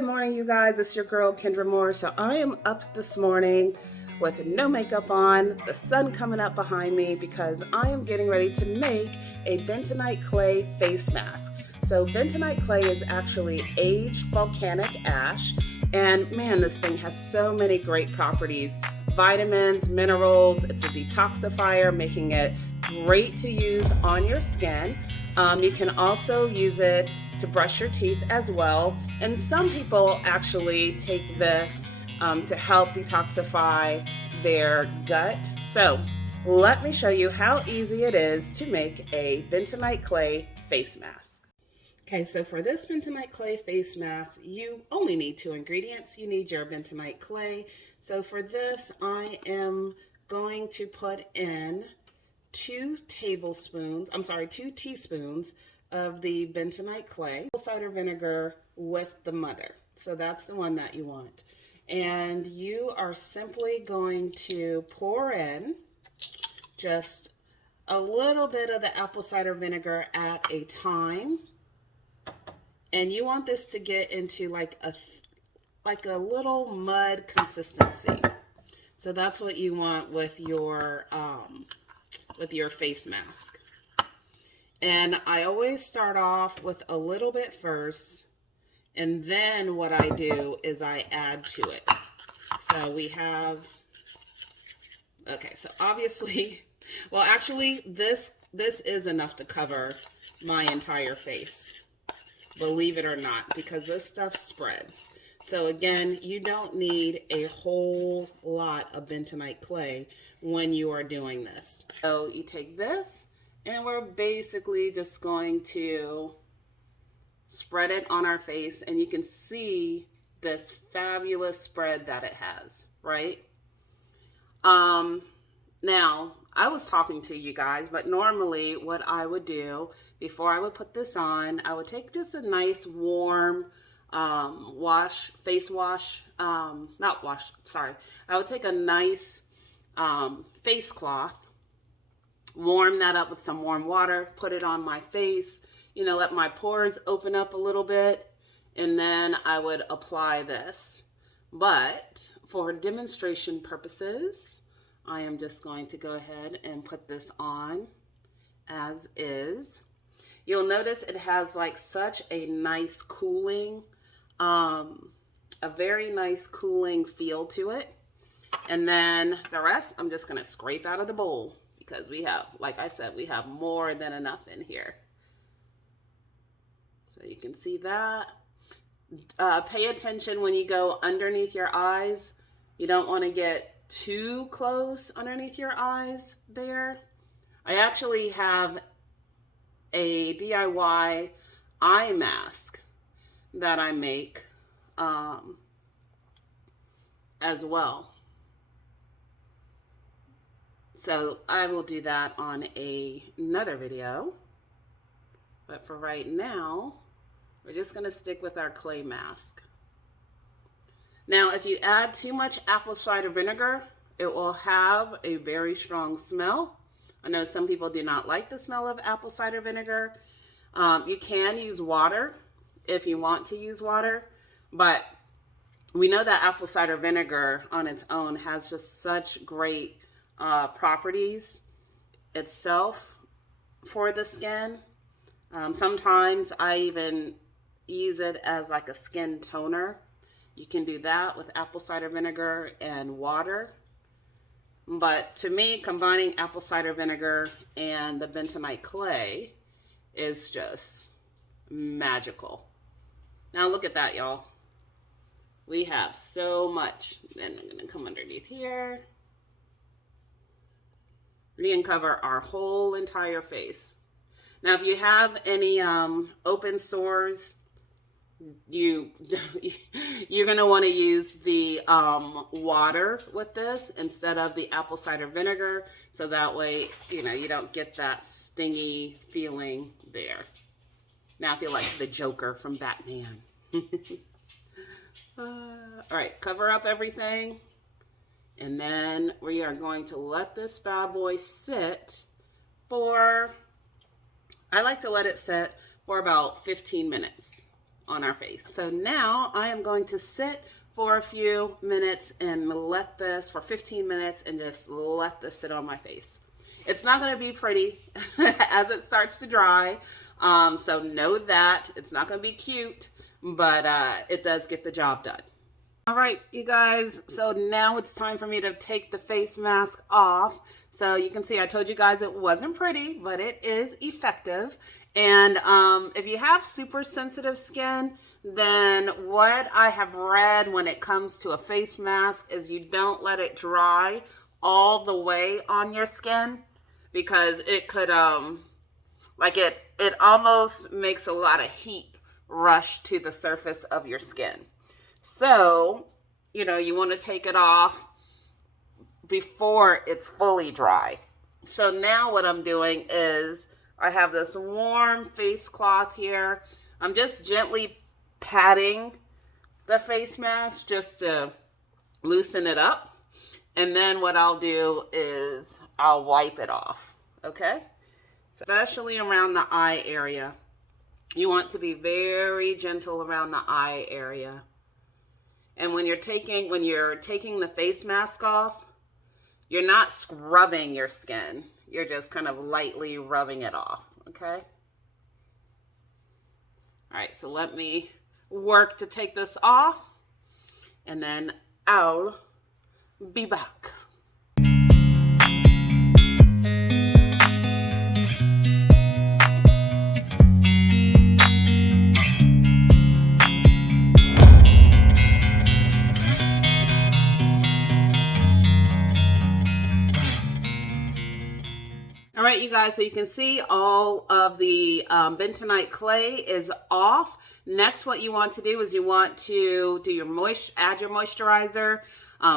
Good morning, you guys. It's your girl, Kendra Moore. So I am up this morning with no makeup on, the sun coming up behind me because I am getting ready to make a bentonite clay face mask. So bentonite clay is actually aged volcanic ash. And man, this thing has so many great properties. Vitamins, minerals, it's a detoxifier, making it great to use on your skin. You can also use it to brush your teeth as well. And some people actually take this to help detoxify their gut. So let me show you how easy it is to make a bentonite clay face mask. Okay, so for this bentonite clay face mask, you only need 2 ingredients. You need your bentonite clay. So for this, I am going to put in 2 teaspoons of the bentonite clay, apple cider vinegar with the mother. So that's the one that you want. And you are simply going to pour in just a little bit of the apple cider vinegar at a time. And you want this to get into like a little mud consistency. So that's what you want with your face mask. And I always start off with a little bit first, and then what I do is I add to it. So we have, okay, so obviously, well, actually this is enough to cover my entire face, believe it or not, because this stuff spreads. So again, you don't need a whole lot of bentonite clay when you are doing this. So you take this, and we're basically just going to spread it on our face, and you can see this fabulous spread that it has, right? Now, I was talking to you guys, but normally what I would do before I would put this on, I would take just a nice warm face wash, not wash, sorry. I would take a nice face cloth, warm that up with some warm water, put it on my face, let my pores open up a little bit, and then I would apply this. But for demonstration purposes, I am just going to go ahead and put this on as is. You'll notice it has like such a nice cooling, a very nice cooling feel to it. And then the rest, I'm just going to scrape out of the bowl because we have, like I said, we have more than enough in here. So you can see that. Pay attention when you go underneath your eyes. You don't want to get too close underneath your eyes there. I actually have a DIY eye mask that I make as well. So I will do that on another video. But for right now, we're just going to stick with our clay mask. Now, if you add too much apple cider vinegar, it will have a very strong smell. I know some people do not like the smell of apple cider vinegar. You can use water if you want to use water, but we know that apple cider vinegar on its own has just such great properties itself for the skin. Sometimes I even use it as like a skin toner. You can do that with apple cider vinegar and water. But to me, combining apple cider vinegar and the bentonite clay is just magical. Now look at that, y'all. We have so much. Then I'm going to come underneath here. We can cover our whole entire face. Now, if you have any open sores, you're going to want to use the water with this instead of the apple cider vinegar. So that way, you don't get that stingy feeling there. Now I feel like the Joker from Batman. All right, cover up everything. And then we are going to let this bad boy sit for, I like to let it sit for about 15 minutes on our face. So now I am going to sit for a few minutes and let this, for 15 minutes, and just let this sit on my face. It's not going to be pretty as it starts to dry. So know that it's not going to be cute, but it does get the job done. All right, you guys, so now it's time for me to take the face mask off. So you can see I told you guys it wasn't pretty, but it is effective. And if you have super sensitive skin, then what I have read when it comes to a face mask is you don't let it dry all the way on your skin, because it could, it almost makes a lot of heat rush to the surface of your skin. So, you know, you want to take it off before it's fully dry. So now what I'm doing is I have this warm face cloth here. I'm just gently patting the face mask just to loosen it up. And then what I'll do is I'll wipe it off, okay? Especially around the eye area. You want to be very gentle around the eye area. And when you're taking the face mask off, you're not scrubbing your skin. You're just kind of lightly rubbing it off, okay? All right, so let me work to take this off, and then I'll be back. All right, you guys, so you can see all of the bentonite clay is off. Next, what you want to do is you want to do add your moisturizer,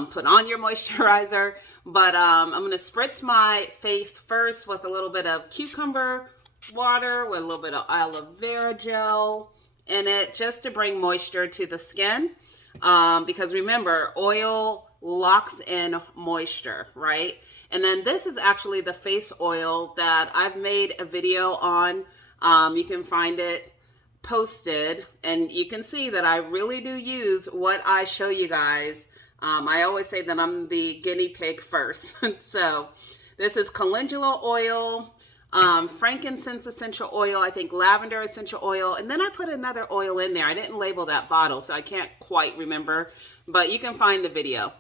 put on your moisturizer. But I'm going to spritz my face first with a little bit of cucumber water with a little bit of aloe vera gel in it, just to bring moisture to the skin. Because remember, oil locks in moisture, right? And then this is actually the face oil that I've made a video on. You can find it posted, and you can see that I really do use what I show you guys. I always say that I'm the guinea pig first. So this is calendula oil, frankincense essential oil, I think lavender essential oil, and then I put another oil in there. I didn't label that bottle, so I can't quite remember, but you can find the video.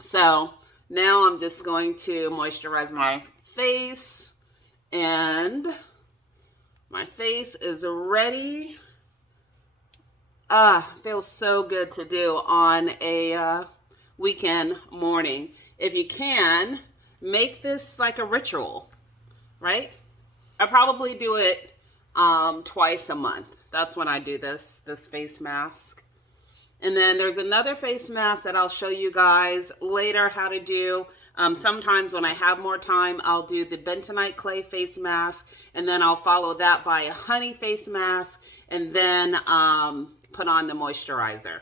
So now I'm just going to moisturize my face, and my face is ready. Feels so good to do on a weekend morning. If you can, make this like a ritual, right? I probably do it twice a month. That's when I do this face mask. And then there's another face mask that I'll show you guys later how to do. Sometimes when I have more time, I'll do the bentonite clay face mask, and then I'll follow that by a honey face mask, and then put on the moisturizer.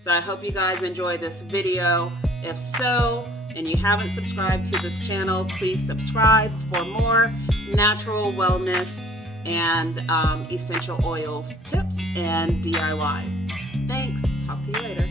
So I hope you guys enjoy this video. If so, and you haven't subscribed to this channel, please subscribe for more natural wellness and essential oils tips and DIYs. Thanks. Talk to you later.